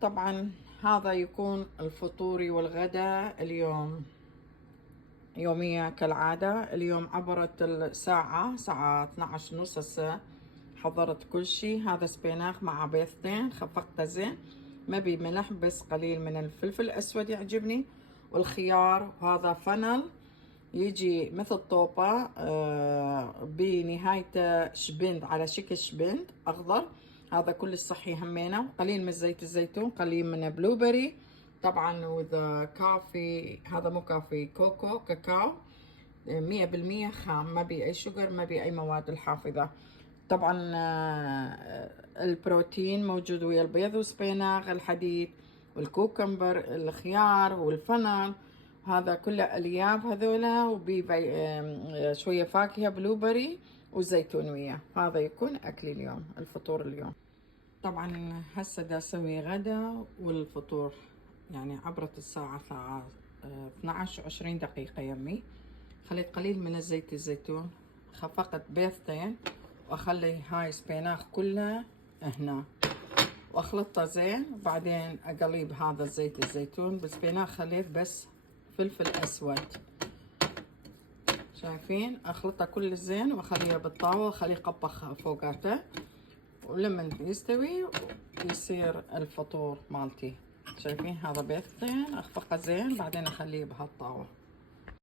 طبعا هذا يكون الفطوري والغداء اليوم. يومية كالعادة. اليوم عبرت الساعة 12:30 هسه. حضرت كل شي. هذا سبيناخ مع بيضتين خفقته زين، ما بي ملح، بس قليل من الفلفل الأسود يعجبني والخيار. وهذا فنل يجي مثل طوبة بنهايته شبند على شكل شبند أخضر. هذا كل الصحي همينه. قليل من زيت الزيتون، قليل من بلوبري طبعا. وذا كافي، هذا مو كافي، كاكاو 100% خام، ما بي أي شجر، ما بي أي مواد الحافظة. طبعا البروتين موجود ويا البيض وسبيناغ، الحديد والكوكمبر، الخيار والفنل، هذا كله الياف هذولا، وبي شويه فاكهه بلوبري وزيتون وياه. هذا يكون اكلي اليوم، الفطور اليوم. طبعا هسه دا اسوي غدا والفطور، يعني عبرت الساعه 12 و20 دقيقه يمي. خليت قليل من الزيت الزيتون، خفقت بيضتين، واخلي هاي سبيناخ كله هنا واخلطه زين. وبعدين اقليب هذا الزيت الزيتون بالسبيناخ. خليت بس فلفل اسود، شايفين؟ اخلطه كله زين واخليه بالطاوه واخليه يقبخ فوقاته، ولما يستوي يصير الفطور مالتي. شايفين؟ هذا بيضتين اخفقه زين، بعدين اخليه بهالطاوه.